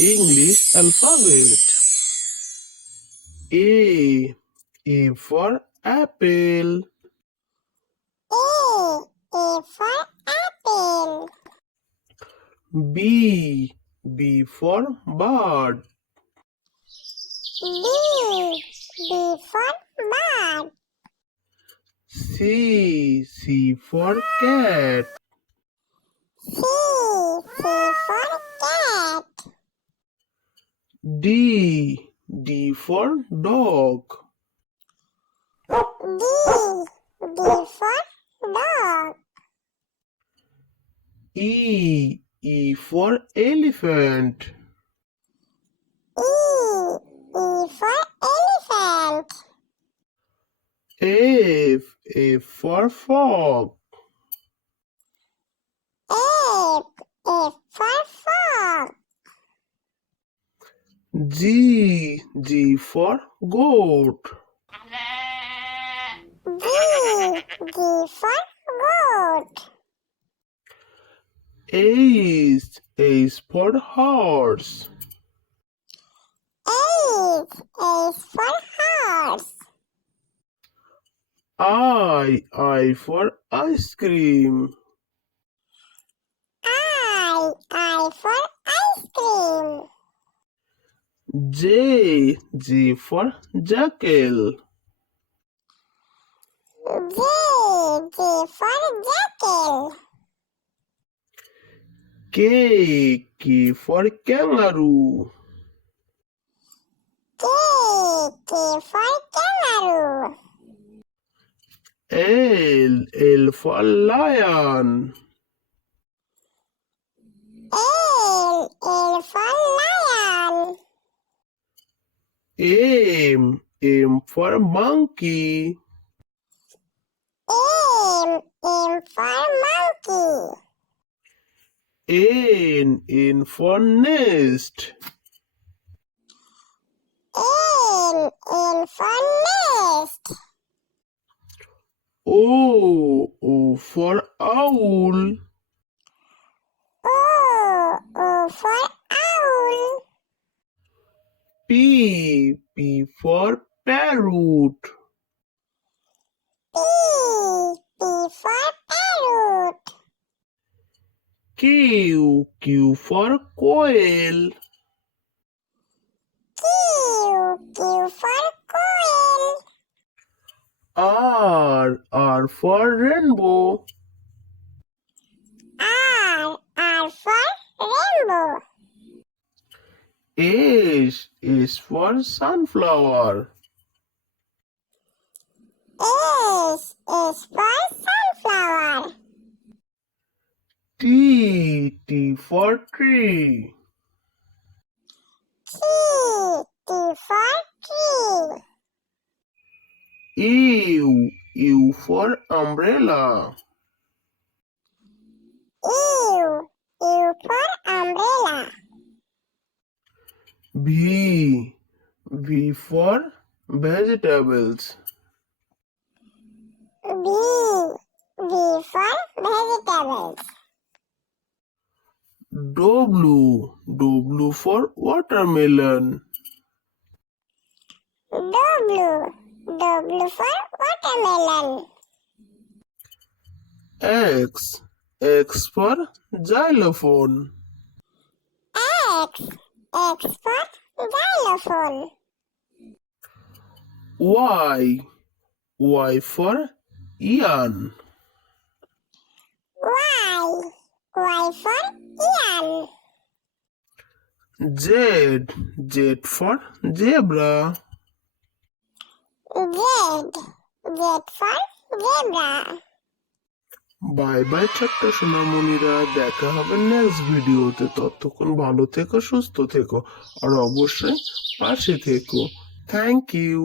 English alphabet. A. A for apple. A for apple. B. B for bird. B for bird. C. C for cat. C for cat. D. D for dog. D for dog. E. E for elephant. E for elephant. F. F for frog. F for frog. G. G for goat. G for goat. H. H for horse. H for horse. I for ice cream. I for ice cream. J. J for jackal. J for jackal. K. K for kangaroo. K for kangaroo. L. L for lion. L for lion. M. M for monkey. M for monkey. N for nest. N for nest. O for owl. O for owl. P for parrot. P for parrot. Q for quail. Q for quail. R for rainbow. R for rainbow. S for sunflower. S for sunflower. T for tree. T for tree. U for umbrella. U for umbrella. V for vegetables. V for vegetables. W for watermelon. W for watermelon. X for xylophone. X for xylophone. Y for Ian. Y for Ian. Z for zebra. Z for zebra. Bye bye ছোট্ট সোনামণিরা, দেখা হবে next ভিডিওতে। ততক্ষণ ভালো থেকো, সুস্থ থেকো, আর অবশ্যই পাশে থেকো। Thank you.